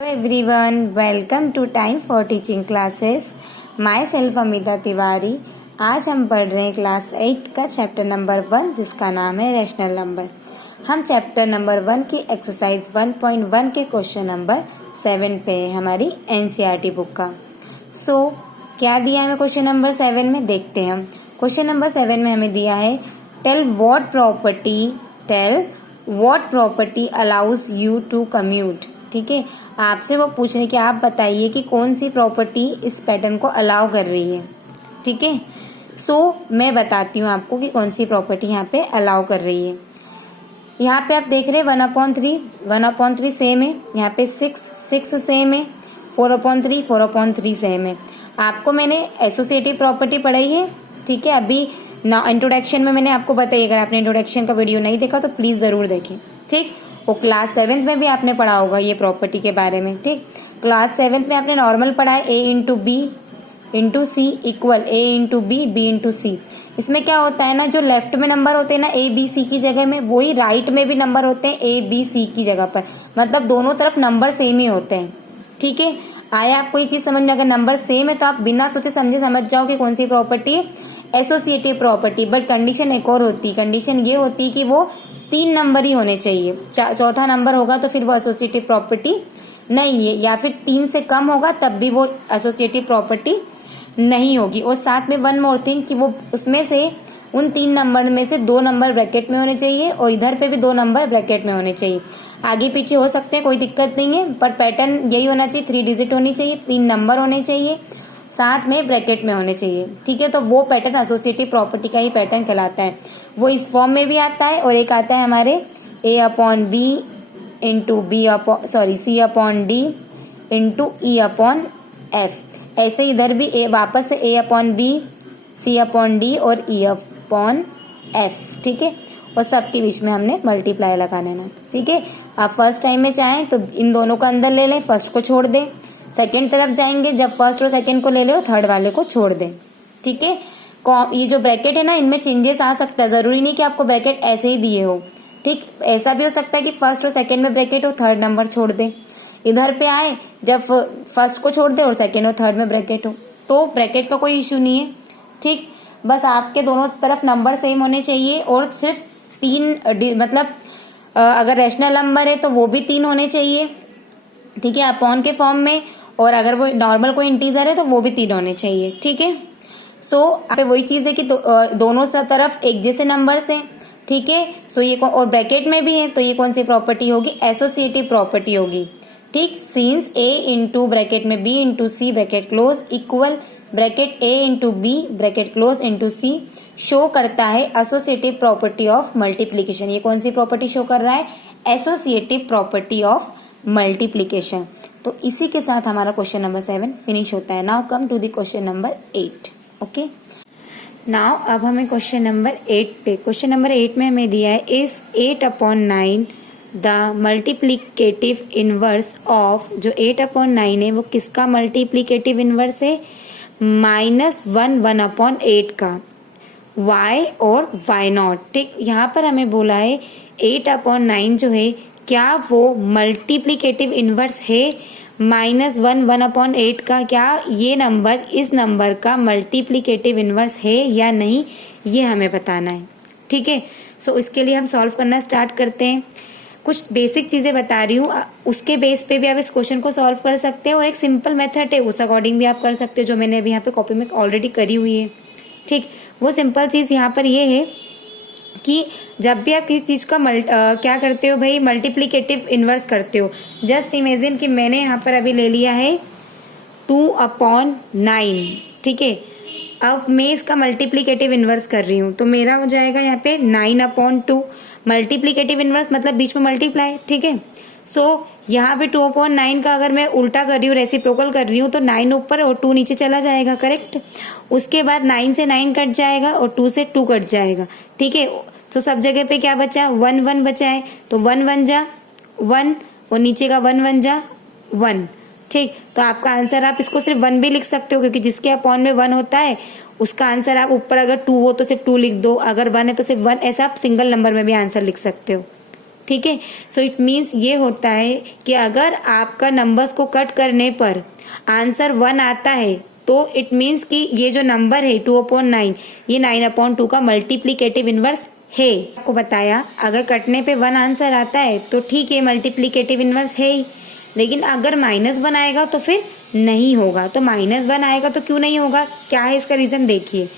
Hello everyone, welcome to Time for Teaching Classes. Myself Amita Tiwari. आज हम पढ़ रहे हैं क्लास 8 का चैप्टर नंबर 1 जिसका नाम है रैशनल नंबर। हम चैप्टर नंबर 1 की एक्सरसाइज 1.1 के क्वेश्चन नंबर 7 पे है हमारी एनसीईआरटी बुक का। क्या दिया है हमें क्वेश्चन नंबर 7 में, देखते हैं हम। क्वेश्चन नंबर 7 में हमें दिया है tell what property allows you to commute. ठीक है, आपसे वो पूछ रहे कि आप बताइए कि कौन सी प्रॉपर्टी इस पैटर्न को अलाउ कर रही है। ठीक है, मैं बताती हूँ आपको कि कौन सी प्रॉपर्टी यहाँ पे अलाउ कर रही है। यहाँ पे आप देख रहे हैं 1/3 सेम है, यहाँ पे 6 सेम है, 4/3 सेम है। आपको मैंने एसोसिएटिव प्रॉपर्टी पढ़ाई है। ठीक है, अभी इंट्रोडक्शन में मैंने आपको बताई, अगर आपने इंट्रोडक्शन का वीडियो नहीं देखा तो प्लीज जरूर देखें। ठीक, वो क्लास 7 में भी आपने पढ़ा होगा ये प्रॉपर्टी के बारे में। ठीक, क्लास 7 में आपने नॉर्मल पढ़ा है A into B into C equal A into B into C. इसमें क्या होता है ना, जो लेफ्ट में नंबर होते हैं ना A B C की जगह में, वही राइट में भी नंबर होते हैं A B C की जगह पर, मतलब दोनों तरफ नंबर सेम ही होते हैं। ठीक है, आया आपको ये चीज समझ में? अगर नंबर सेम है तो आप बिना सोचे समझे समझ जाओ कि कौन सी प्रॉपर्टी है, एसोसिएटिव प्रॉपर्टी। बट कंडीशन एक और होती है, कंडीशन ये होती है कि वो 3 नंबर ही होने चाहिए। चौथा नंबर होगा तो फिर वो एसोसिएटिव प्रॉपर्टी नहीं है, या फिर 3 से कम होगा तब भी वो एसोसिएटिव प्रॉपर्टी नहीं होगी। और साथ में वन मोर थिंग कि वो उसमें से उन 3 नंबर में से 2 नंबर ब्रैकेट में होने चाहिए और इधर पे भी 2 नंबर ब्रैकेट में होने चाहिए। आगे पीछे हो सकते हैं, कोई दिक्कत नहीं है, पर पैटर्न यही होना चाहिए, 3 डिजिट होनी चाहिए, 3 नंबर होने चाहिए, साथ में ब्रैकेट में होने चाहिए। ठीक है, तो वो पैटर्न एसोसिएटिव प्रॉपर्टी का ही पैटर्न कहलाता है। वो इस फॉर्म में भी आता है और एक आता है हमारे A/B into C/D into E/F। ऐसे इधर भी वापस से A/B C/D और E/F। ठीक है, और सबके बीच में हमने मल्टीप्लाई लगा लेना। ठीक है, आप फर्स्ट टाइम में चाहें तो इन दोनों को अंदर ले लें, फर्स्ट को छोड़ दें। सेकेंड तरफ जाएंगे, जब फर्स्ट और सेकेंड को ले ले और थर्ड वाले को छोड़ दें। ठीक है, ये जो ब्रैकेट है ना, इनमें चेंजेस आ सकता है, जरूरी नहीं कि आपको ब्रैकेट ऐसे ही दिए हो। ठीक, ऐसा भी हो सकता है कि फर्स्ट और सेकेंड में ब्रैकेट हो, थर्ड नंबर छोड़ दे। इधर पे आए, जब फर्स्ट को छोड़ दे और सेकेंड और थर्ड में ब्रैकेट हो, तो ब्रैकेट का कोई इश्यू नहीं है। ठीक, बस आपके दोनों तरफ नंबर सेम होने चाहिए और सिर्फ 3 मतलब अगर रैशनल नंबर है तो वो भी 3 होने चाहिए। ठीक है, अपॉन के फॉर्म में, और अगर वो नॉर्मल कोई इंटीजर है तो वो भी 3 होने चाहिए। ठीक है, पे वही चीज है कि दोनों तरफ एक जैसे नंबर्स हैं। ठीक है, ये और ब्रैकेट में भी है, तो ये कौन सी प्रॉपर्टी होगी? एसोसिएटिव प्रॉपर्टी होगी। ठीक, सिंस A इंटू ब्रैकेट में B into C bracket close equal bracket A into B bracket close into C show करता है एसोसिएटिव प्रॉपर्टी ऑफ मल्टीप्लीकेशन। ये कौन सी प्रॉपर्टी शो कर रहा है? Associative property of multiplication. तो इसी के साथ हमारा क्वेश्चन नंबर 7 फिनिश होता है। Now come to the question number 8। Okay, now अब हमें क्वेश्चन नंबर 8 पे, क्वेश्चन नंबर 8 में हमें दिया है is 8/9 the multiplicative inverse of. जो 8/9 है वो किसका मल्टीप्लीकेटिव इनवर्स है? -1 1/8 का। y और y नॉट। ठीक, यहाँ पर हमें बोला है 8/9 जो है क्या वो मल्टीप्लीकेटिव इनवर्स है -1 1/8 का? क्या ये नंबर इस नंबर का मल्टीप्लीकेटिव इनवर्स है या नहीं, ये हमें बताना है। ठीक है, इसके लिए हम सॉल्व करना स्टार्ट करते हैं। कुछ बेसिक चीजें बता रही हूँ, उसके बेस पे भी आप इस क्वेश्चन को सॉल्व कर सकते हैं, और एक सिंपल मेथड है उस अकॉर्डिंग भी आप कर सकते हैं, जो मैंने अभी यहाँ पे कॉपी में ऑलरेडी करी हुई है। ठीक, वो सिंपल चीज यहाँ पर ये है कि जब भी आप किसी चीज का क्या करते हो भाई, मल्टीप्लीकेटिव इनवर्स करते हो। जस्ट इमेजिन कि मैंने यहाँ पर अभी ले लिया है 2/9। ठीक है, अब मैं इसका मल्टीप्लीकेटिव इनवर्स कर रही हूँ, तो मेरा हो जाएगा यहाँ पे 9/2। मल्टीप्लीकेटिव इनवर्स मतलब बीच में मल्टीप्लाई। ठीक है, यहाँ पे 2/9 का अगर मैं उल्टा कर रही हूँ, रेसिप्रोकल कर रही हूँ, तो 9 ऊपर और 2 नीचे चला जाएगा। करेक्ट, उसके बाद 9 से 9 कट जाएगा और 2 से 2 कट जाएगा। ठीक है, तो सब जगह पे क्या बचा? 1 1 बचा है, तो 1 1 जा 1 और नीचे का 1 1 जा 1। ठीक, तो आपका आंसर आप इसको सिर्फ 1 भी लिख सकते हो, क्योंकि जिसके अपॉन में 1 होता है उसका आंसर आप ऊपर अगर 2 हो तो सिर्फ 2 लिख दो, अगर 1 है तो सिर्फ 1। ऐसा आप सिंगल नंबर में भी आंसर लिख सकते हो। ठीक है। सो इट मीन्स ये होता है कि अगर आपका नंबर्स को कट करने पर आंसर 1 आता है तो इट मीन्स कि ये जो नंबर है 2/9 ये 9/2 का मल्टीप्लीकेटिव इनवर्स है। आपको बताया अगर कटने पे 1 आंसर आता है तो ठीक है मल्टीप्लीकेटिव इनवर्स है ही, लेकिन अगर -1 आएगा तो फिर नहीं होगा। तो -1 आएगा तो क्यों नहीं होगा, क्या है इसका रीजन देखिए।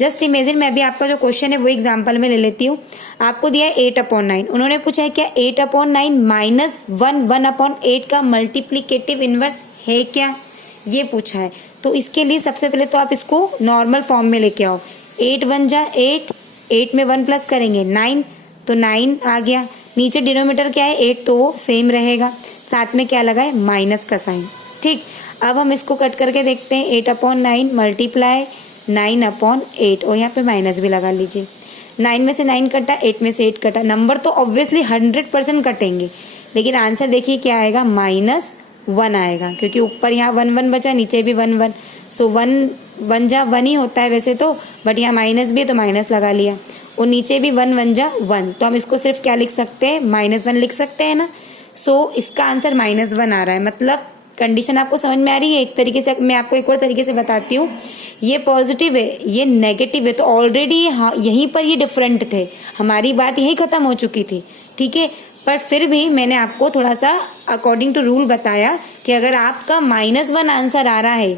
जस्ट इमेजिन, मैं भी आपका जो क्वेश्चन है वो एग्जांपल में ले लेती हूँ। आपको दिया है 8/9, उन्होंने पूछा है क्या 8/9 -1 1/8 का मल्टीप्लीकेटिव इनवर्स है क्या, ये पूछा है। तो इसके लिए सबसे पहले तो आप इसको नॉर्मल फॉर्म में लेके आओ। 8 1 जा 8, 8 में 1 प्लस करेंगे 9, तो 9 आ गया। नीचे डिनोमीटर क्या है 8, तो सेम रहेगा, साथ में क्या लगा है माइनस का साइन। ठीक, अब हम इसको कट करके देखते हैं। 8/9 मल्टीप्लाई 9/8 और यहाँ पे माइनस भी लगा लीजिए। 9 में से 9 कटा, 8 में से 8 कटा, नंबर तो ऑब्वियसली 100% कटेंगे, लेकिन आंसर देखिए क्या आएगा -1 आएगा, क्योंकि ऊपर यहाँ 1 1 बचा, नीचे भी 1 1। सो 1 1 जा 1 ही होता है वैसे तो, बट यहाँ माइनस भी है तो माइनस लगा लिया, और नीचे भी 1 1 जा 1, तो हम इसको सिर्फ क्या लिख सकते हैं -1 लिख सकते हैं ना। सो इसका आंसर -1 आ रहा है। मतलब कंडीशन आपको समझ में आ रही है। एक तरीके से मैं आपको एक और तरीके से बताती हूँ, ये पॉजिटिव है ये नेगेटिव है, तो ऑलरेडी यहीं पर ये डिफरेंट थे, हमारी बात यही खत्म हो चुकी थी। ठीक है, पर फिर भी मैंने आपको थोड़ा सा अकॉर्डिंग टू रूल बताया कि अगर आपका -1 आंसर आ रहा है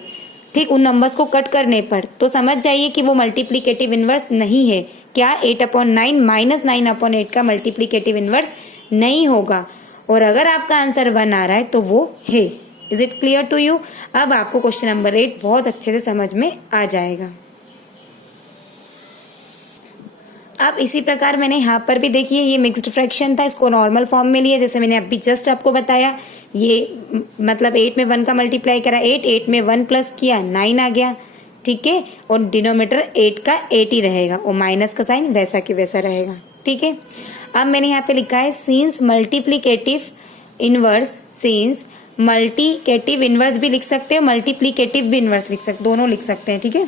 ठीक उन नंबर्स को कट करने पर, तो समझ जाइए कि वो मल्टीप्लीकेटिव इनवर्स नहीं है। क्या 8/9 -9/8 का मल्टीप्लीकेटिव इनवर्स नहीं होगा। और अगर आपका आंसर 1 आ रहा है तो वो है। Is it clear to you. अब आपको क्वेश्चन नंबर 8 बहुत अच्छे से समझ में आ जाएगा। अब इसी प्रकार मैंने यहाँ पर भी देखिए ये मिक्स्ड फ्रैक्शन था, इसको नॉर्मल फॉर्म में लिया, जैसे मैंने अभी जस्ट आपको बताया। ये मतलब 8 में 1 का मल्टीप्लाई करा 8 में 1 प्लस किया 9 आ गया। ठीक है, और डिनोमीटर 8 का 8 ही रहेगा, और माइनस का साइन वैसा कि वैसा रहेगा। ठीक है, अब मैंने यहाँ पे लिखा है since multiplicative inverse, since multiplicative inverse भी लिख सकते हो, मल्टीप्लीकेटिव भी इनवर्स लिख सकते, दोनों लिख सकते हैं। ठीक है,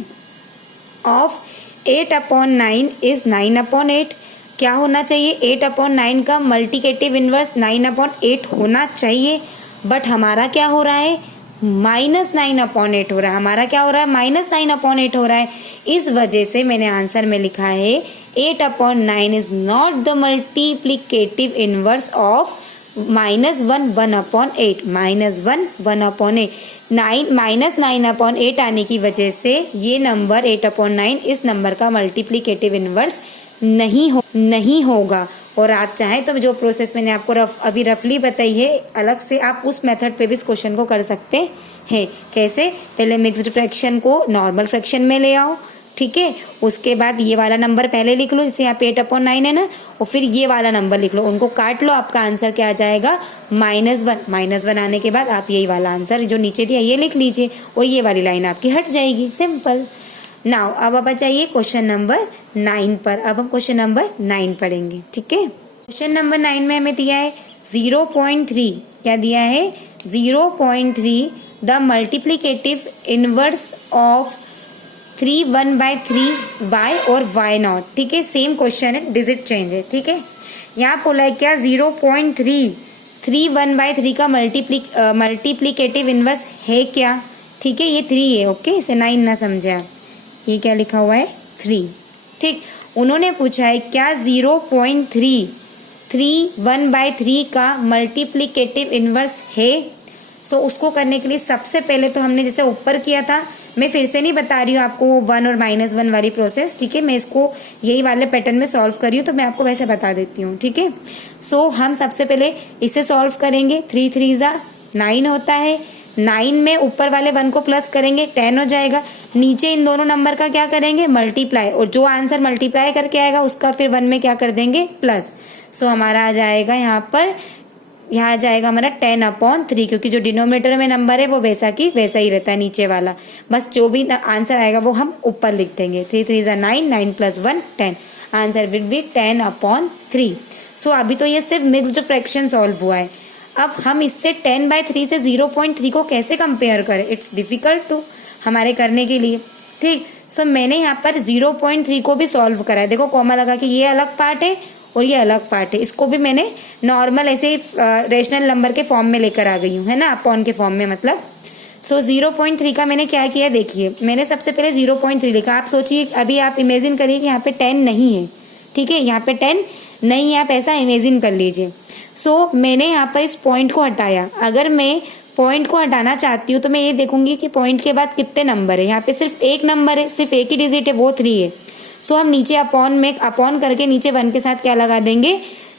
ऑफ 8/9 इज 9/8। क्या होना चाहिए 8/9 का मल्टीकेटिव इनवर्स 9/8 होना चाहिए, बट हमारा क्या हो रहा है -9/8 हो रहा है। हमारा क्या हो रहा है -9/8 हो रहा है। इस वजह से मैंने आंसर में लिखा है 8/9 is not the multiplicative inverse of -1 1/8, -1 1/8। 9 आने की वजह से ये नंबर 8/9 इस नंबर का मल्टीप्लीकेटिव इनवर्स नहीं होगा। और आप चाहें तो जो प्रोसेस मैंने आपको अभी रफली बताई है अलग से, आप उस मेथड पे भी इस क्वेश्चन को कर सकते हैं। कैसे, पहले मिक्स्ड फ्रैक्शन को नॉर्मल फ्रैक्शन में ले आओ। ठीक है, उसके बाद ये वाला नंबर पहले लिख लो, जैसे यहाँ पे 8/9 है ना, और फिर ये वाला नंबर लिख लो, उनको काट लो, आपका आंसर क्या आ जाएगा -1। -1 आने के बाद आप यही वाला आंसर जो नीचे दिया ये लिख लीजिए, और ये वाली लाइन आपकी हट जाएगी। सिंपल। नाउ अब आप जाइए क्वेश्चन नंबर 9 पर। अब हम क्वेश्चन नंबर 9 पढ़ेंगे। ठीक है, क्वेश्चन नंबर 9 में हमें दिया है 0.3। क्या दिया है 0.3 the multiplicative inverse of 3 1/3 y और y0। ठीक है, सेम क्वेश्चन है, डिजिट चेंज है। ठीक है, यहाँ बोला है क्या 0.3 3 1/3 का मल्टीप्लीकेटिव इनवर्स है क्या। ठीक है, ये 3 है। ओके, इसे 9 ना समझे आप, ये क्या लिखा हुआ है 3। ठीक, उन्होंने पूछा है क्या 0.3 3 1/3 का मल्टीप्लीकेटिव इनवर्स है। सो उसको करने के लिए सबसे पहले तो हमने जैसे ऊपर किया था, मैं फिर से नहीं बता रही हूँ आपको वो 1 और -1 वाली प्रोसेस। ठीक है, मैं इसको यही वाले पैटर्न में सॉल्व कर रही हूँ, तो मैं आपको वैसे बता देती हूँ। ठीक है, सो हम सबसे पहले इसे सॉल्व करेंगे। 3 3 जा 9 होता है, 9 में ऊपर वाले 1 को प्लस करेंगे 10 हो जाएगा। नीचे इन दोनों नंबर का क्या करेंगे मल्टीप्लाई, और जो आंसर मल्टीप्लाई करके आएगा उसका फिर 1 में क्या कर देंगे प्लस। सो हमारा आ जाएगा यहाँ आ जाएगा हमारा 10/3, क्योंकि जो डिनोमिनेटर में नंबर है वो वैसा की वैसा ही रहता है नीचे वाला, बस जो भी आंसर आएगा वो हम ऊपर लिख देंगे। 3 3 जा 9, 9 + 1 10, आंसर विल बी 10/3। सो अभी तो ये सिर्फ मिक्स्ड फ्रैक्शन सॉल्व हुआ है। अब हम इससे 10/3 से 0.3 को कैसे कंपेयर करें, इट्स डिफिकल्ट टू हमारे करने के लिए। ठीक, सो मैंने यहाँ पर 0.3 को भी सॉल्व करा है। देखो कॉमा लगा कि ये अलग पार्ट है और ये अलग पार्ट है। इसको भी मैंने नॉर्मल ऐसे रेशनल नंबर के फॉर्म में लेकर आ गई हूँ, है ना, अपॉन के फॉर्म में मतलब। सो 0.3 का मैंने क्या किया, देखिए मैंने सबसे पहले 0.3 लिखा। आप सोचिए, अभी आप इमेजिन करिए कि यहाँ पे 10 नहीं है, ठीक है, यहाँ पे 10 नहीं है, आप ऐसा इमेजिन कर लीजिए। सो मैंने यहाँ पर इस पॉइंट को हटाया। अगर मैं पॉइंट को हटाना चाहती हूँ तो मैं ये देखूंगी कि पॉइंट के बाद कितने नंबर है। यहाँ पे सिर्फ एक नंबर है, सिर्फ एक ही डिजिट है, वो 3 है। सो हम नीचे अपॉन में अपॉन करके नीचे 1 के साथ क्या लगा देंगे,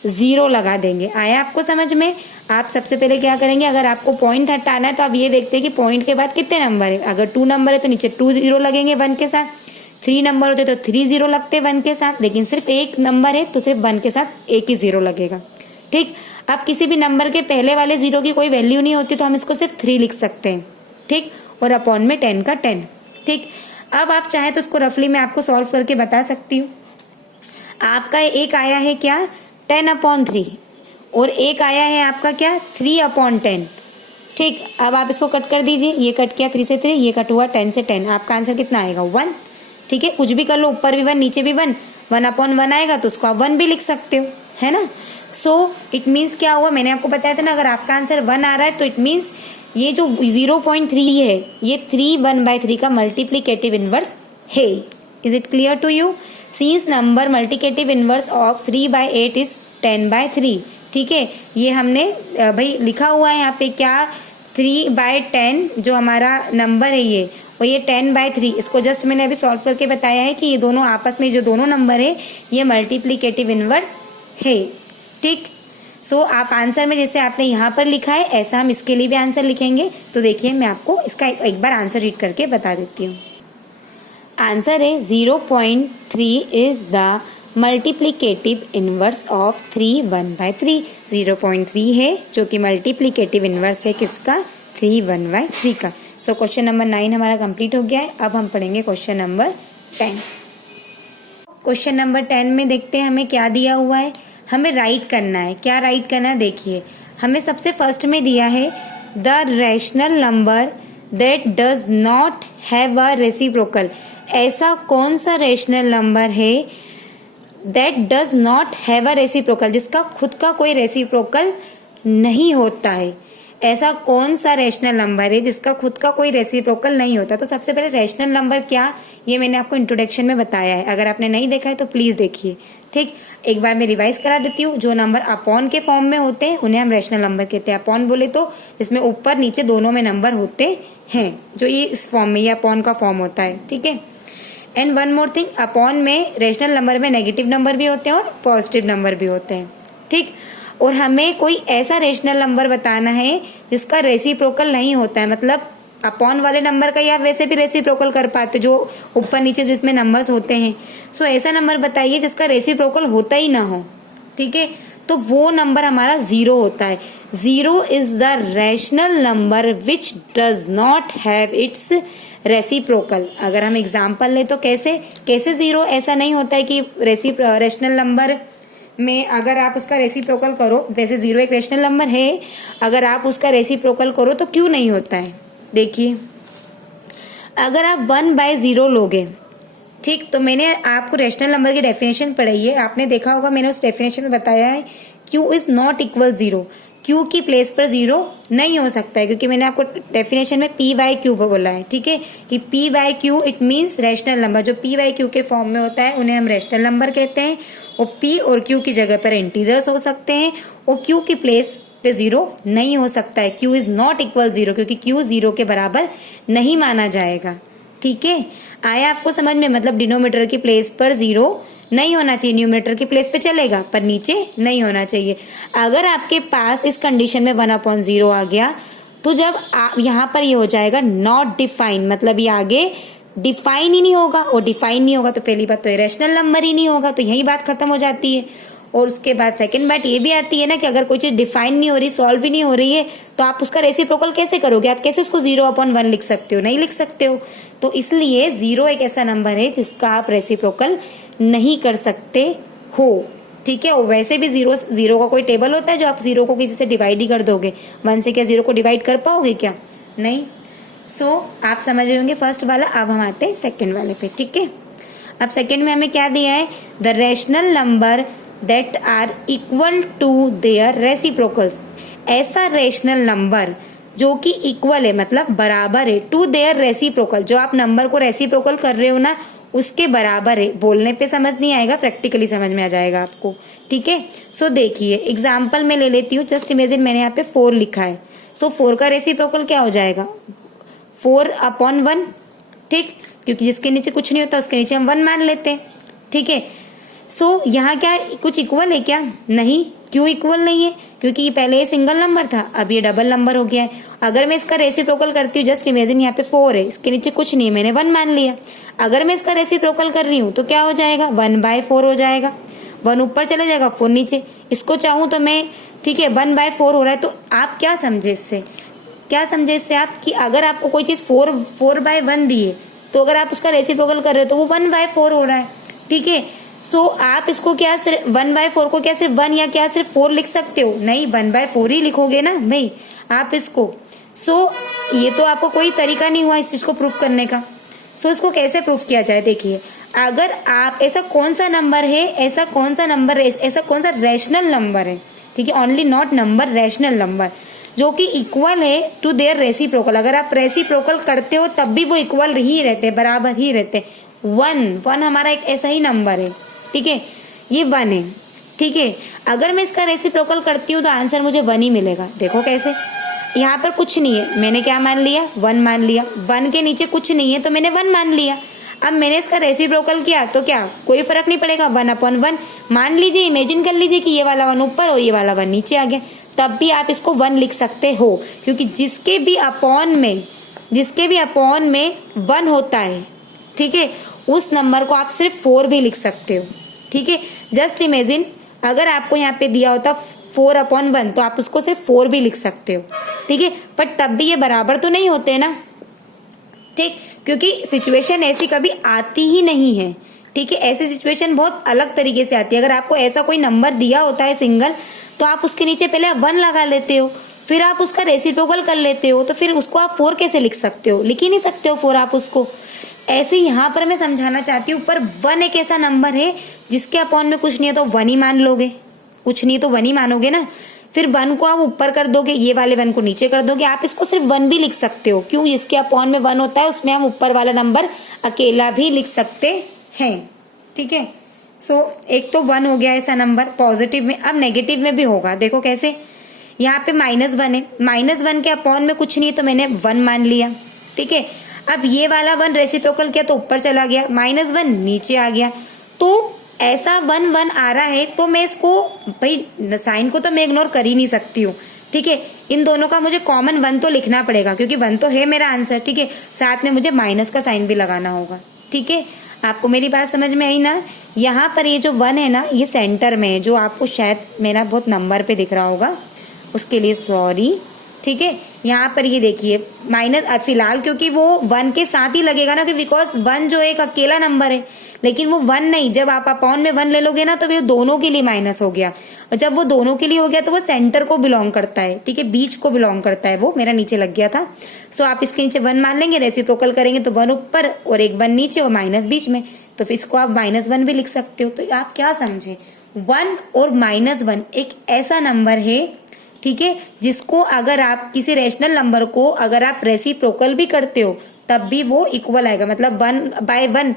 0 लगा देंगे। आया आपको समझ में? आप सबसे पहले क्या करेंगे, अगर आपको पॉइंट हटाना है तो आप ये देखते हैं कि पॉइंट के बाद कितने नंबर है। अगर 2 नंबर है तो नीचे 2 0 लगेंगे 1 के साथ, 3 नंबर होते तो 3 0 लगते 1 के साथ, लेकिन सिर्फ एक नंबर है तो सिर्फ 1 के साथ एक ही 0 लगेगा। ठीक, अब किसी भी नंबर के पहले वाले 0 की कोई वैल्यू नहीं होती तो हम इसको सिर्फ 3 लिख सकते हैं। ठीक, और अपॉन में 10 का 10। ठीक, अब आप चाहे तो इसको रफली मैं आपको सॉल्व करके बता सकती हूँ। आपका एक आया है क्या, 10/3, और एक आया है आपका क्या, 3/10। ठीक, अब आप इसको कट कर दीजिए। ये कट किया 3 से 3, ये कट हुआ 10 से 10। आपका आंसर कितना आएगा, 1। ठीक है, कुछ भी कर लो, ऊपर भी 1 नीचे भी 1, 1/1 आएगा तो उसको आप 1 भी लिख सकते हो, है ना। सो इट मीन्स क्या हुआ, मैंने आपको बताया था ना, अगर आपका आंसर 1 आ रहा है तो इट मीन्स ये जो 0.3 है ये 3 1/3 का मल्टीप्लीकेटिव इनवर्स है। Is it clear to you? Since number multiplicative inverse of 3/8 is 10/3। ठीक है, ये हमने भाई लिखा हुआ है यहाँ पे क्या, 3/10 जो हमारा नंबर है ये, और ये 10/3। इसको जस्ट मैंने अभी सॉल्व करके बताया है कि ये दोनों आपस में जो दोनों नंबर है ये मल्टीप्लीकेटिव इनवर्स है। ठीक, सो आप आंसर में जैसे आपने यहाँ पर लिखा है ऐसा हम इसके लिए भी आंसर लिखेंगे। तो देखिए मैं आपको इसका एक बार आंसर रीड करके बता देती हूँ। आंसर है 0.3 is the multiplicative inverse of 3 1/3। 0.3 है जो कि मल्टीप्लीकेटिव इनवर्स है किसका, 3 1/3 का। सो क्वेश्चन नंबर 9 हमारा कंप्लीट हो गया है। अब हम पढ़ेंगे क्वेश्चन नंबर 10। क्वेश्चन नंबर 10 में देखते हैं हमें क्या दिया हुआ है। हमें राइट करना है। क्या राइट करना है, देखिए हमें सबसे फर्स्ट में दिया है the rational number that does not have a reciprocal. ऐसा कौन सा रैशनल नंबर है that does not have a reciprocal, जिसका खुद का कोई रेसिप्रोकल नहीं होता है। ऐसा कौन सा रैशनल नंबर है जिसका खुद का कोई रेसिप्रोकल नहीं होता। तो सबसे पहले रैशनल नंबर क्या, ये मैंने आपको इंट्रोडक्शन में बताया है। अगर आपने नहीं देखा है तो प्लीज देखिए। ठीक, एक बार मैं रिवाइज करा देती हूँ। जो नंबर अपॉन के फॉर्म में होते हैं उन्हें हम रैशनल नंबर कहते हैं। अपॉन बोले तो इसमें ऊपर नीचे दोनों में नंबर होते हैं, जो ये इस फॉर्म में, ये अपॉन का फॉर्म होता है। ठीक है, and one more thing, upon में रैशनल नंबर में नेगेटिव नंबर भी होते हैं और पॉजिटिव नंबर भी होते हैं। ठीक, और हमें कोई ऐसा रैशनल नंबर बताना है जिसका रेसिप्रोकल नहीं होता है। मतलब अपॉन वाले नंबर का या वैसे भी रेसिप्रोकल कर पाते जो ऊपर नीचे जिसमें नंबर्स होते हैं। सो ऐसा नंबर बताइए जिसका रेसिप्रोकल होता ही ना हो। ठीक है, तो वो नंबर हमारा 0 होता है। 0 is the rational number which does not have it's reciprocal. अगर हम एग्जाम्पल ले तो कैसे 0 ऐसा नहीं होता है कि रैशनल नंबर में अगर आप उसका रेसिप्रोकल करो, वैसे 0 एक रैशनल नंबर है, अगर आप उसका रेसिप्रोकल करो तो क्यों नहीं होता है। देखिए अगर आप 1/0 लोगे, ठीक, तो मैंने आपको रैशनल नंबर की डेफिनेशन पढ़ाई है, आपने देखा होगा, मैंने उस डेफिनेशन में बताया है q is not equal 0। q की प्लेस पर 0 नहीं हो सकता है, क्योंकि मैंने आपको डेफिनेशन में p/q बोला है। ठीक है, कि p/q it means rational number. जो p/q के फॉर्म में होता है उन्हें हम रैशनल नंबर कहते हैं, और p और q की जगह पर इंटीजर्स हो सकते हैं, और q की प्लेस पे 0 नहीं हो सकता है। q इज नॉट इक्वल 0, क्योंकि q 0 के बराबर नहीं माना जाएगा। ठीक है, आया आपको समझ में? मतलब डिनोमिनेटर की प्लेस पर 0 नहीं होना चाहिए, न्यूमरेटर की प्लेस पे चलेगा पर नीचे नहीं होना चाहिए। अगर आपके पास इस कंडीशन में 1/0 आ गया तो जब यहाँ पर ये हो जाएगा नॉट डिफाइन, मतलब ये आगे डिफाइन ही नहीं होगा, और डिफाइन नहीं होगा तो पहली बात तो ये रैशनल नंबर ही नहीं होगा, तो यही बात खत्म हो जाती है। और उसके बाद सेकंड बात ये भी आती है ना कि अगर कोई चीज डिफाइन नहीं हो रही, सॉल्व ही नहीं हो रही है, तो आप उसका रेसिप्रोकल कैसे करोगे? आप कैसे उसको 0/1 लिख सकते हो? नहीं लिख सकते हो। तो इसलिए 0 एक ऐसा नंबर है जिसका आप रेसिप्रोकल नहीं कर सकते हो। ठीक है, और वैसे भी 0 का कोई टेबल होता है जो आप 0 को किसी से डिवाइड ही कर दोगे। 1 से क्या 0 को डिवाइड कर पाओगे क्या? नहीं। सो आप समझ रहे होंगे फर्स्ट वाला। अब हम आते हैं सेकेंड वाले पे। ठीक है, अब सेकेंड में हमें क्या दिया है, the rational number that are equal to their reciprocals. ऐसा रैशनल नंबर जो कि इक्वल है, मतलब बराबर है, टू देयर रेसिप्रोकल, जो आप नंबर को रेसिप्रोकल कर रहे हो ना उसके बराबर है। बोलने पे समझ नहीं आएगा, प्रैक्टिकली समझ में आ जाएगा आपको, ठीक है। सो देखिए एग्जाम्पल में ले लेती हूँ। जस्ट इमेजिन मैंने यहाँ पे 4 लिखा है। सो 4 का रेसिप्रोकल क्या हो जाएगा? 4/1, ठीक, क्योंकि जिसके नीचे कुछ नहीं होता उसके नीचे हम 1 मान लेते हैं, ठीक है। सो यहाँ क्या कुछ इक्वल है क्या? नहीं। क्यों इक्वल नहीं है? क्योंकि पहले ये सिंगल नंबर था, अब ये डबल नंबर हो गया है। अगर मैं इसका रेसिप्रोकल करती हूँ, जस्ट इमेजिन यहाँ पे 4 है, इसके नीचे कुछ नहीं है, मैंने 1 मान लिया। अगर मैं इसका रेसिप्रोकल कर रही हूँ तो क्या हो जाएगा? 1/4 हो जाएगा। 1 ऊपर चले जाएगा, 4 नीचे। इसको चाहूँ तो मैं, ठीक है, 1/4 हो रहा है। तो आप क्या समझे इससे? क्या समझे इससे आप कि अगर आपको कोई चीज 4/1 दी है तो अगर आप उसका रेसिप्रोकल कर रहे हो तो वो 1/4 हो रहा है, ठीक है। सो आप इसको क्या सिर्फ 1/4 को क्या सिर्फ 1 या क्या सिर्फ 4 लिख सकते हो? नहीं, 1/4 ही लिखोगे ना भाई आप इसको। सो ये तो आपको कोई तरीका नहीं हुआ इस चीज को प्रूफ करने का। सो इसको कैसे प्रूफ किया जाए? देखिए, अगर आप ऐसा कौन सा नंबर है, ऐसा कौन सा रैशनल नंबर है, ठीक है, only not number, rational number जो कि इक्वल है टू देयर रेसिप्रोकल। अगर आप रेसिप्रोकल करते हो तब भी वो इक्वल ही रहते, बराबर ही रहते। 1 हमारा एक ऐसा ही नंबर है, ठीक है, ये 1 है, ठीक है। अगर मैं इसका रेसिप्रोकल करती हूँ तो आंसर मुझे 1 ही मिलेगा। देखो कैसे, यहाँ पर कुछ नहीं है, मैंने क्या मान लिया? 1 मान लिया। 1 के नीचे कुछ नहीं है तो मैंने 1 मान लिया। अब मैंने इसका रेसिप्रोकल किया तो क्या कोई फर्क नहीं पड़ेगा, 1/1। मान लीजिए, इमेजिन कर लीजिए कि ये वाला 1 ऊपर और ये वाला 1 नीचे आ गया, तब भी आप इसको 1 लिख सकते हो, क्योंकि जिसके भी अपॉन में 1 होता है, ठीक है, उस नंबर को आप सिर्फ 4 भी लिख सकते हो, ठीक है। जस्ट इमेजिन अगर आपको यहाँ पे दिया होता 4/1 तो आप उसको सिर्फ 4 भी लिख सकते हो, ठीक है, पर तब भी ये बराबर तो नहीं होते ना, ठीक, क्योंकि सिचुएशन ऐसी कभी आती ही नहीं है, ठीक है। ऐसी सिचुएशन बहुत अलग तरीके से आती है। अगर आपको ऐसा कोई नंबर दिया होता है सिंगल, तो आप उसके नीचे पहले 1 लगा लेते हो, फिर आप उसका रेसिप्रोकल कर लेते हो, तो फिर उसको आप 4 कैसे लिख सकते हो? लिख ही नहीं सकते हो 4 आप उसको। ऐसे यहाँ पर मैं समझाना चाहती हूँ, पर 1 एक ऐसा नंबर है जिसके अपॉन में कुछ नहीं है तो 1 ही मान लोगे, कुछ नहीं तो 1 ही मानोगे ना। फिर 1 को आप ऊपर कर दोगे, ये वाले 1 को नीचे कर दोगे, आप इसको सिर्फ 1 भी लिख सकते हो। क्यों? जिसके अपॉन में 1 होता है उसमें हम ऊपर वाला नंबर अकेला भी लिख सकते हैं, ठीक है। सो एक तो 1 हो गया ऐसा नंबर पॉजिटिव में। अब नेगेटिव में भी होगा, देखो कैसे। यहाँ पे -1 है, -1 के अपॉन में कुछ नहीं है तो मैंने 1 मान लिया, ठीक है। अब ये वाला 1 रेसिप्रोकल किया तो ऊपर चला गया, -1 नीचे आ गया। तो ऐसा 1 आ रहा है तो मैं इसको, भाई साइन को तो मैं इग्नोर कर ही नहीं सकती हूँ, ठीक है। इन दोनों का मुझे कॉमन 1 तो लिखना पड़ेगा, क्योंकि 1 तो है मेरा आंसर, ठीक है। साथ में मुझे माइनस का साइन भी लगाना होगा, ठीक है। आपको मेरी बात समझ में आई ना? यहाँ पर ये जो 1 है ना, ये सेंटर में है, जो आपको शायद मेरा बहुत नंबर पे दिख रहा होगा, उसके लिए सॉरी, ठीक है। यहाँ पर ये देखिए माइनस, फिलहाल क्योंकि वो 1 के साथ ही लगेगा ना, कि बिकॉज 1 जो एक अकेला नंबर है, लेकिन वो 1 नहीं, जब आप अपॉन में 1 ले लोगे ना तो वो दोनों के लिए माइनस हो गया, और जब वो दोनों के लिए हो गया तो वो सेंटर को बिलोंग करता है, ठीक है, बीच को बिलोंग करता है। वो मेरा नीचे लग गया था। सो आप इसके नीचे 1 मान लेंगे, रेसिप्रोकल करेंगे तो 1 ऊपर और एक 1 नीचे और माइनस बीच में, तो फिर इसको आप -1 भी लिख सकते हो। तो आप क्या समझे, 1 और -1 एक ऐसा नंबर है, ठीक है, जिसको अगर आप किसी रैशनल नंबर को अगर आप रेसिप्रोकल भी करते हो तब भी वो इक्वल आएगा। मतलब 1/1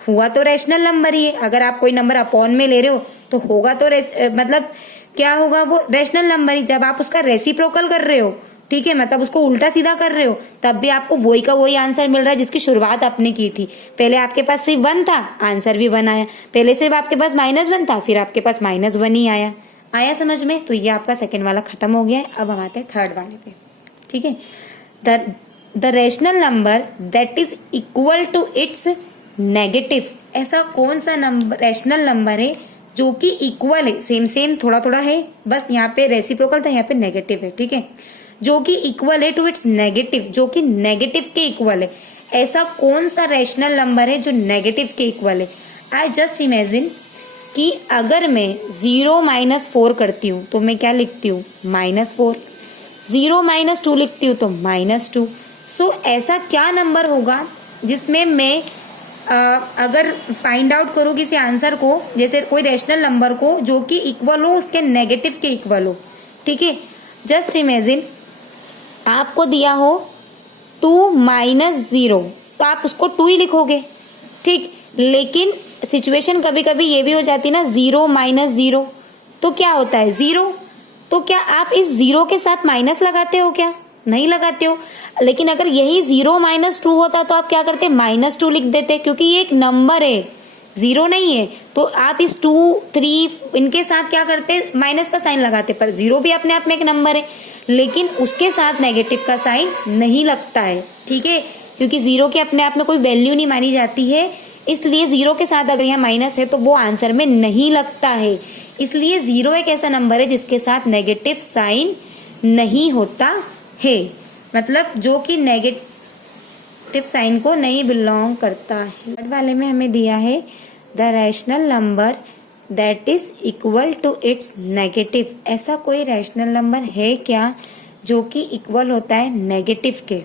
हुआ तो रैशनल नंबर ही है। अगर आप कोई नंबर अपॉन में ले रहे हो तो होगा तो मतलब क्या होगा, वो रैशनल नंबर ही। जब आप उसका रेसिप्रोकल कर रहे हो, ठीक है, मतलब उसको उल्टा सीधा कर रहे हो, तब भी आपको वही का वही आंसर मिल रहा है जिसकी शुरुआत आपने की थी। पहले आपके पास सिर्फ 1 था, आंसर भी 1 आया। पहले सिर्फ आपके पास -1 था, फिर आपके पास -1 ही आया समझ में? तो ये आपका सेकंड वाला खत्म हो गया है। अब हम आते हैं थर्ड वाले पे, ठीक है। The rational number that is equal to its negative. ऐसा कौन सा नंबर, रैशनल नंबर है जो कि इक्वल है, सेम थोड़ा थोड़ा है, बस यहाँ पे रेसिप्रोकल था, यहाँ पे नेगेटिव है, ठीक है, जो कि इक्वल है टू इट्स नेगेटिव, जो कि नेगेटिव के इक्वल है। ऐसा कौन सा रैशनल नंबर है जो नेगेटिव के इक्वल है? आई जस्ट इमेजिन कि अगर मैं 0 - 4 करती हूँ तो मैं क्या लिखती हूँ, -4। 0 - 2 लिखती हूँ तो -2। सो ऐसा क्या नंबर होगा जिसमें मैं अगर फाइंड आउट करो किसी आंसर को, जैसे कोई रैशनल नंबर को जो कि इक्वल हो उसके नेगेटिव के इक्वल हो, ठीक है। जस्ट इमेजिन आपको दिया हो 2 - 0, तो आप उसको 2 ही लिखोगे, ठीक। लेकिन सिचुएशन कभी कभी ये भी हो जाती है ना, 0 - 0 तो क्या होता है 0। तो क्या आप इस 0 के साथ माइनस लगाते हो क्या? नहीं लगाते हो। लेकिन अगर यही 0 - 2 होता तो आप क्या करते, -2 लिख देते, क्योंकि ये एक नंबर है, 0 नहीं है। तो आप इस 2, 3 इनके साथ क्या करते, माइनस का साइन लगाते। पर 0 भी अपने आप में एक नंबर है, लेकिन उसके साथ नेगेटिव का साइन नहीं लगता है, ठीक है, क्योंकि 0 के अपने आप में कोई वैल्यू नहीं मानी जाती है। इसलिए 0 के साथ अगर यहाँ माइनस है तो वो आंसर में नहीं लगता है। इसलिए 0 एक ऐसा नंबर है जिसके साथ नेगेटिव साइन नहीं होता है, मतलब जो कि नेगेटिव साइन को नहीं बिलोंग करता है। थर्ड वाले में हमें दिया है the rational number that is equal to its negative. ऐसा कोई रैशनल नंबर है क्या जो कि इक्वल होता है नेगेटिव के,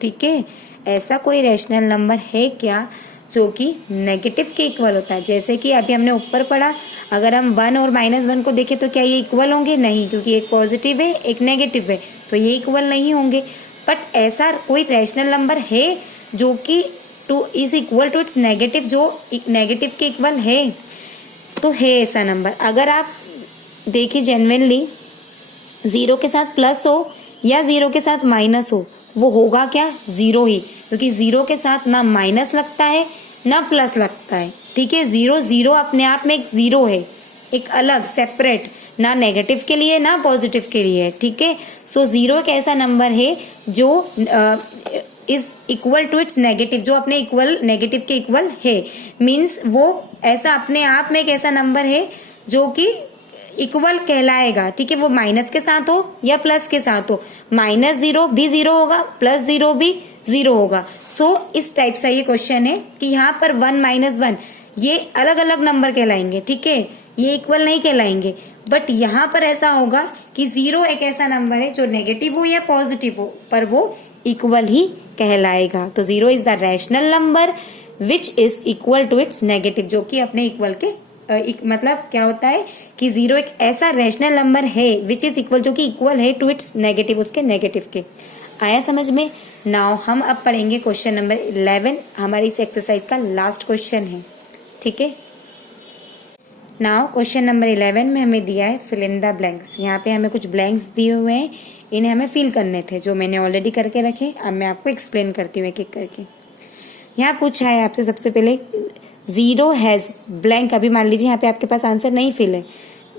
ठीक है। ऐसा कोई रैशनल नंबर है क्या जो कि नेगेटिव के इक्वल होता है। जैसे कि अभी हमने ऊपर पढ़ा, अगर हम 1 और -1 को देखें तो क्या ये इक्वल होंगे? नहीं, क्योंकि एक पॉजिटिव है एक नेगेटिव है, तो ये इक्वल नहीं होंगे। बट ऐसा कोई रैशनल नंबर है जो कि 2 is equal to its negative, जो नेगेटिव के इक्वल है, तो है ऐसा नंबर। अगर आप देखिए जेन्युइनली 0 के साथ प्लस हो या 0 के साथ माइनस हो, वो होगा क्या? 0 ही, क्योंकि 0 के साथ ना माइनस लगता है ना प्लस लगता है, ठीक है। 0 0 अपने आप में एक 0 है, एक अलग सेपरेट, ना नेगेटिव के लिए ना पॉजिटिव के लिए, ठीक है। सो 0 एक ऐसा नंबर है जो is equal to its negative, जो अपने इक्वल नेगेटिव के इक्वल है। मीन्स वो ऐसा अपने आप में एक ऐसा नंबर है जो कि इक्वल कहलाएगा, ठीक है। वो माइनस के साथ हो या प्लस के साथ हो, -0 भी 0 होगा, +0 भी 0 होगा। सो इस टाइप से ये क्वेश्चन है कि यहाँ पर 1 - 1 ये अलग अलग नंबर कहलाएंगे, ठीक है, ये इक्वल नहीं कहलाएंगे। बट यहाँ पर ऐसा होगा कि 0 एक ऐसा नंबर है जो नेगेटिव हो या पॉजिटिव हो, पर वो इक्वल ही कहलाएगा। तो 0 is the rational number which is equal to its negative, जो कि अपने इक्वल के मतलब क्या होता है कि 0 एक ऐसा रैशनल नंबर है विच इज इक्वल, जो कि इक्वल है टू इट्स नेगेटिव, उसके नेगेटिव के। आया समझ में? नाउ हम अब पढ़ेंगे क्वेश्चन नंबर 11, हमारी इस एक्सरसाइज का लास्ट क्वेश्चन है, ठीक है। नाउ क्वेश्चन नंबर 11 में हमें दिया है फिल इन द ब्लैंक्स। यहाँ पे हमें कुछ ब्लैंक्स दिए हुए हैं, इन्हें हमें फिल करने थे, जो मैंने ऑलरेडी करके रखे। अब मैं आपको एक्सप्लेन करती हूँ एक एक करके। यहाँ पूछा है आपसे सबसे पहले 0 हैज ब्लैंक। अभी मान लीजिए यहाँ पे आपके पास आंसर नहीं फिल है।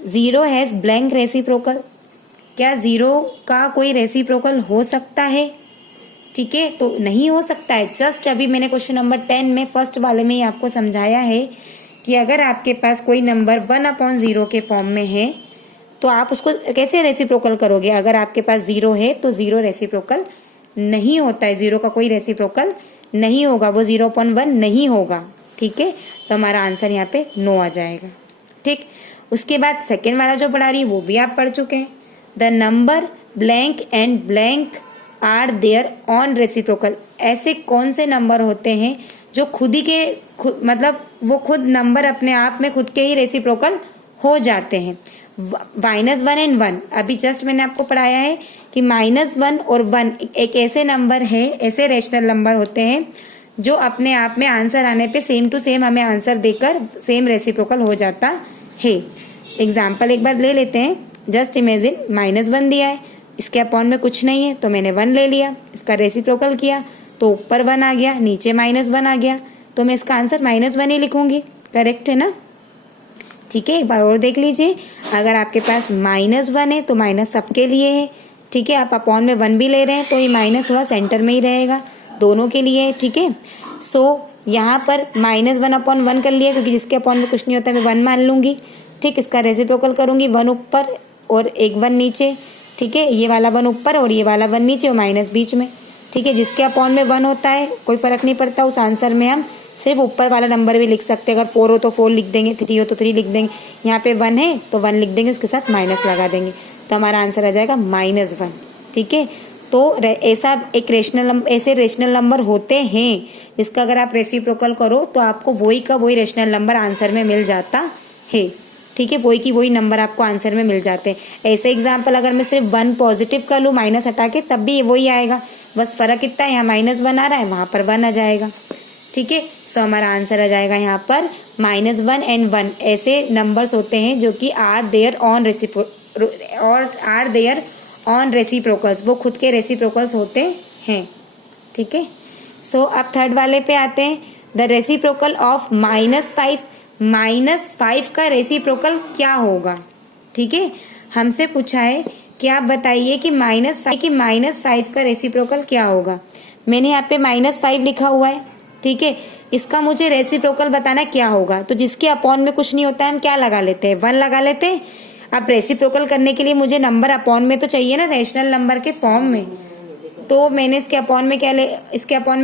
0 हैज ब्लैंक रेसिप्रोकल। क्या 0 का कोई रेसिप्रोकल हो सकता है? ठीक है, तो नहीं हो सकता है। जस्ट अभी मैंने क्वेश्चन नंबर 10 में फर्स्ट वाले में ही आपको समझाया है कि अगर आपके पास कोई नंबर 1/0 के फॉर्म में है तो आप उसको कैसे रेसिप्रोकल करोगे। अगर आपके पास 0 है तो 0 रेसिप्रोकल नहीं होता है, 0 का कोई रेसिप्रोकल नहीं होगा, वो 0/1 नहीं होगा। ठीक है, तो हमारा आंसर यहाँ पे नो आ जाएगा। ठीक, उसके बाद सेकेंड वाला जो पढ़ा रही है वो भी आप पढ़ चुके हैं। The number blank and blank are their on reciprocal. ऐसे कौन से नंबर होते हैं जो खुद ही के मतलब वो खुद नंबर अपने आप में खुद के ही रेसिप्रोकल हो जाते हैं। -1 एंड 1, अभी जस्ट मैंने आपको पढ़ाया है कि -1 और 1 एक ऐसे नंबर है, ऐसे रेशनल नंबर होते हैं जो अपने आप में आंसर आने पे सेम टू सेम हमें आंसर देकर सेम रेसिप्रोकल हो जाता है। एग्जाम्पल एक बार ले लेते हैं। जस्ट इमेजिन -1 दिया है, इसके अपॉन में कुछ नहीं है तो मैंने 1 ले लिया, इसका रेसिप्रोकल किया तो ऊपर 1 आ गया, नीचे -1 आ गया, तो मैं इसका आंसर -1 ही लिखूंगी। करेक्ट है ना। ठीक है, एक बार और देख लीजिए। अगर आपके पास -1 है तो माइनस सबके लिए है। ठीक है, आप अपॉन में 1 भी ले रहे हैं तो ये माइनस थोड़ा सेंटर में ही रहेगा, दोनों के लिए। ठीक है, सो यहाँ पर -1/1 कर लिया, क्योंकि जिसके अपॉन में कुछ नहीं होता मैं 1 मान लूंगी। ठीक, इसका रेसिप्रोकल करूंगी, 1 ऊपर और एक 1 नीचे। ठीक है, ये वाला 1 ऊपर और ये वाला 1 नीचे और माइनस बीच में। ठीक है, जिसके अपॉन में 1 होता है कोई फर्क नहीं पड़ता, उस आंसर में हम सिर्फ ऊपर वाला नंबर भी लिख सकते हैं। अगर 4 हो तो 4 लिख देंगे, 3 हो तो 3 लिख देंगे। यहाँ पे 1 है तो 1 लिख देंगे, उसके साथ माइनस लगा देंगे, तो हमारा आंसर आ जाएगा -1। ठीक है, तो ऐसा एक रेशनल नंबर, ऐसे रेशनल नंबर होते हैं जिसका अगर आप रेसिप्रोकल करो तो आपको वही का वही रेशनल नंबर आंसर में मिल जाता है। ठीक है, वही की वही नंबर आपको आंसर में मिल जाते हैं। ऐसे एग्जाम्पल अगर मैं सिर्फ 1 पॉजिटिव कर लूँ माइनस हटा के, तब भी वही आएगा, बस फर्क कितना है, यहाँ -1 आ रहा है, वहां पर 1 आ जाएगा। ठीक है, सो हमारा आंसर आ जाएगा यहाँ पर -1 and 1 ऐसे नंबर्स होते हैं जो कि आर देयर ऑन रेसिप्रोकल्स, वो खुद के रेसिप्रोकल्स होते हैं। ठीक है, सो अब थर्ड वाले पे आते हैं। द रेसिप्रोकल ऑफ -5 का रेसिप्रोकल क्या होगा। ठीक है, हमसे पूछा है कि आप बताइए कि -5 का रेसिप्रोकल क्या होगा। मैंने यहाँ पे -5 लिखा हुआ है। ठीक है, इसका मुझे रेसिप्रोकल बताना क्या होगा, तो जिसके अपॉन में कुछ नहीं होता है हम क्या लगा लेते हैं, 1 लगा लेते हैं। अब रेसिप्रोकल करने के लिए मुझे नंबर अपॉन में तो चाहिए ना, रेशनल नंबर के फॉर्म में, तो मैंने इसके अपॉन में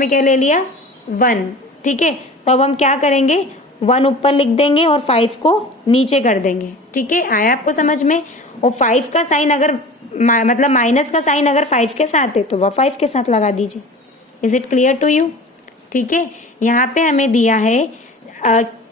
क्या ले लिया, 1। ठीक है, तो अब हम क्या करेंगे, 1 ऊपर लिख देंगे और 5 को नीचे कर देंगे। ठीक है, आया आपको समझ में। और 5 का साइन अगर मतलब माइनस का साइन अगर 5 के साथ है तो वह 5 के साथ लगा दीजिए। Is it clear to you. ठीक है, यहाँ पे हमें दिया है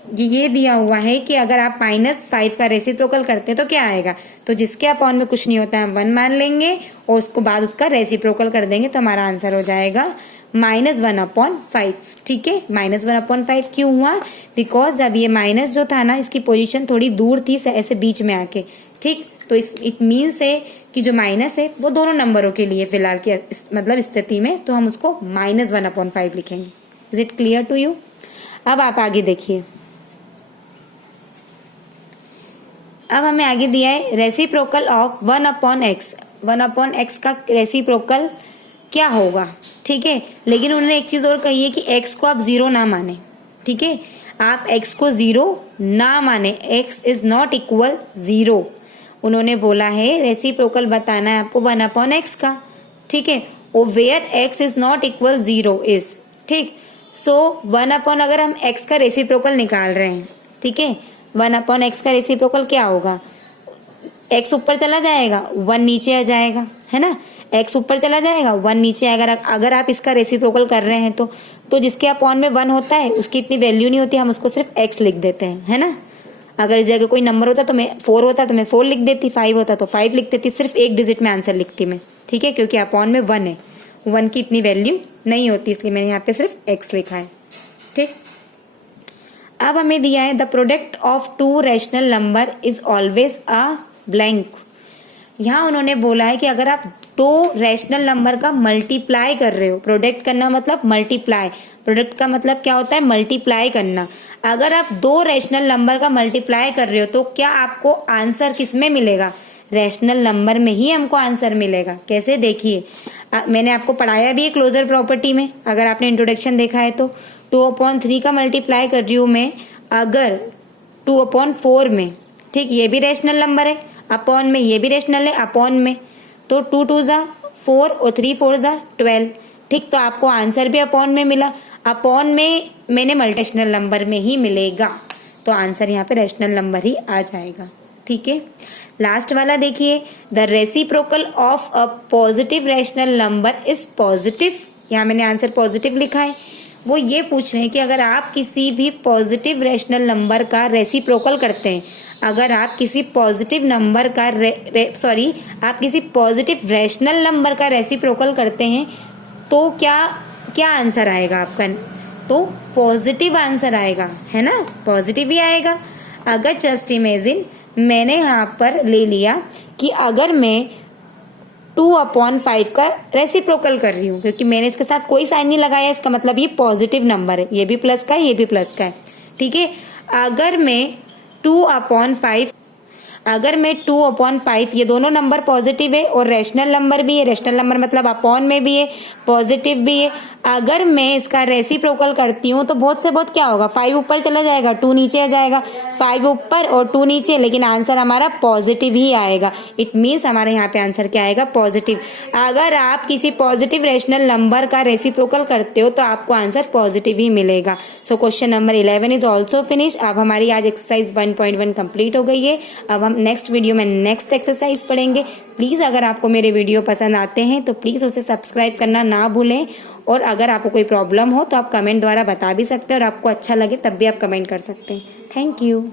ये दिया हुआ है कि अगर आप -5 का रेसिप्रोकल करते हैं तो क्या आएगा, तो जिसके अपॉन में कुछ नहीं होता है 1 मान लेंगे और उसको बाद उसका रेसिप्रोकल कर देंगे, तो हमारा आंसर हो जाएगा -1/5। ठीक है, -1/5 क्यों हुआ, बिकॉज जब ये माइनस जो था ना, इसकी पोजीशन थोड़ी दूर थी ऐसे बीच में आके। ठीक, तो इट मीन्स है कि जो माइनस है वो दोनों नंबरों के लिए फिलहाल की मतलब स्थिति में, तो हम उसको -1/5 लिखेंगे। Is it clear to you. अब आप आगे देखिए, अब हमें आगे दिया है रेसिप्रोकल ऑफ 1/x। 1/x का रेसिप्रोकल क्या होगा। ठीक है, लेकिन उन्होंने एक चीज और कही है कि x को आप 0 ना माने। ठीक है, आप x को 0 ना माने, x इज नॉट इक्वल 0। उन्होंने बोला है रेसिप्रोकल बताना है आपको 1/x का। ठीक है, और where x is not equal 0 is. ठीक, सो 1/ अगर हम x का रेसिप्रोकल निकाल रहे हैं, ठीक है, 1/x का रेसिप्रोकल क्या होगा, x ऊपर चला जाएगा 1 नीचे आ जाएगा, है ना, x ऊपर चला जाएगा 1 नीचे आएगा। अगर आप इसका रेसिप्रोकल कर रहे हैं तो जिसके अपॉन में 1 होता है उसकी इतनी वैल्यू नहीं होती, हम उसको सिर्फ x लिख देते हैं, है ना। अगर इस जगह कोई नंबर होता तो मैं 4 होता तो मैं 4 लिख देती, 5 होता तो 5 लिख देती, सिर्फ एक डिजिट में आंसर लिखती मैं। ठीक है, क्योंकि अपॉन में 1 है, 1 की इतनी वैल्यू नहीं होती, इसलिए मैंने यहाँ पे सिर्फ x लिखा है। ठीक, अब हमें दिया है the product of 2 rational number is always a blank. यहाँ उन्होंने बोला है कि अगर आप 2 रैशनल नंबर का मल्टीप्लाई कर रहे हो, प्रोडक्ट करना मतलब मल्टीप्लाई, प्रोडक्ट का मतलब क्या होता है, मल्टीप्लाई करना। अगर आप 2 रैशनल नंबर का मल्टीप्लाई कर रहे हो तो क्या आपको आंसर किस में मिलेगा, रैशनल नंबर में ही हमको आंसर मिलेगा। कैसे, देखिए मैंने आपको पढ़ाया भी है क्लोजर प्रॉपर्टी में, अगर आपने इंट्रोडक्शन देखा है तो 2/3 का मल्टीप्लाई कर रही हूँ मैं अगर 2/4 में। ठीक, ये भी रैशनल नंबर है, अपॉन में ये भी रैशनल है, अपॉन में तो 2 2 जा 4 और 3 4 जा 12। ठीक, तो आपको आंसर भी अपॉन में मिला, अपॉन में मैंने मल्टीरेशनल नंबर में ही मिलेगा, तो आंसर यहाँ पे रैशनल नंबर ही आ जाएगा। ठीक है, लास्ट वाला देखिए, the reciprocal of a positive rational number is positive. यहाँ मैंने आंसर पॉजिटिव लिखा है। वो ये पूछ रहे हैं कि अगर आप किसी भी पॉजिटिव रैशनल नंबर का रेसिप्रोकल करते हैं, अगर आप किसी पॉजिटिव नंबर का आप किसी पॉजिटिव रैशनल नंबर का रेसिप्रोकल करते हैं तो क्या आंसर आएगा आपका, तो पॉजिटिव आंसर आएगा, है ना, पॉजिटिव ही आएगा। अगर जस्ट इमेजिन मैंने यहाँ पर ले लिया कि अगर मैं 2/5 का रेसिप्रोकल कर रही हूँ, क्योंकि मैंने इसके साथ कोई साइन नहीं लगाया, इसका मतलब ये पॉजिटिव नंबर है, ये भी प्लस का है, ये भी प्लस का है। ठीक है, अगर मैं 2/5 ये दोनों नंबर पॉजिटिव है और रैशनल नंबर भी है, रैशनल नंबर मतलब अपॉन में भी है, पॉजिटिव भी है, अगर मैं इसका रेसिप्रोकल करती हूँ तो बहुत से बहुत क्या होगा, 5 ऊपर चला जाएगा, 2 नीचे आ जाएगा, 5 ऊपर और 2 नीचे, लेकिन आंसर हमारा पॉजिटिव ही आएगा। इट मीन्स हमारे यहाँ पे आंसर क्या आएगा, पॉजिटिव। अगर आप किसी पॉजिटिव रैशनल नंबर का रेसिप्रोकल करते हो तो आपको आंसर पॉजिटिव ही मिलेगा। So question number 11 is also finish. अब हमारी आज एक्सरसाइज 1.1 कंप्लीट हो गई है। अब हम नेक्स्ट वीडियो में नेक्स्ट एक्सरसाइज पढ़ेंगे। प्लीज़ अगर आपको मेरे वीडियो पसंद आते हैं तो प्लीज़ उसे सब्सक्राइब करना ना भूलें, और अगर आपको कोई प्रॉब्लम हो तो आप कमेंट द्वारा बता भी सकते हैं, और आपको अच्छा लगे तब भी आप कमेंट कर सकते हैं। Thank you.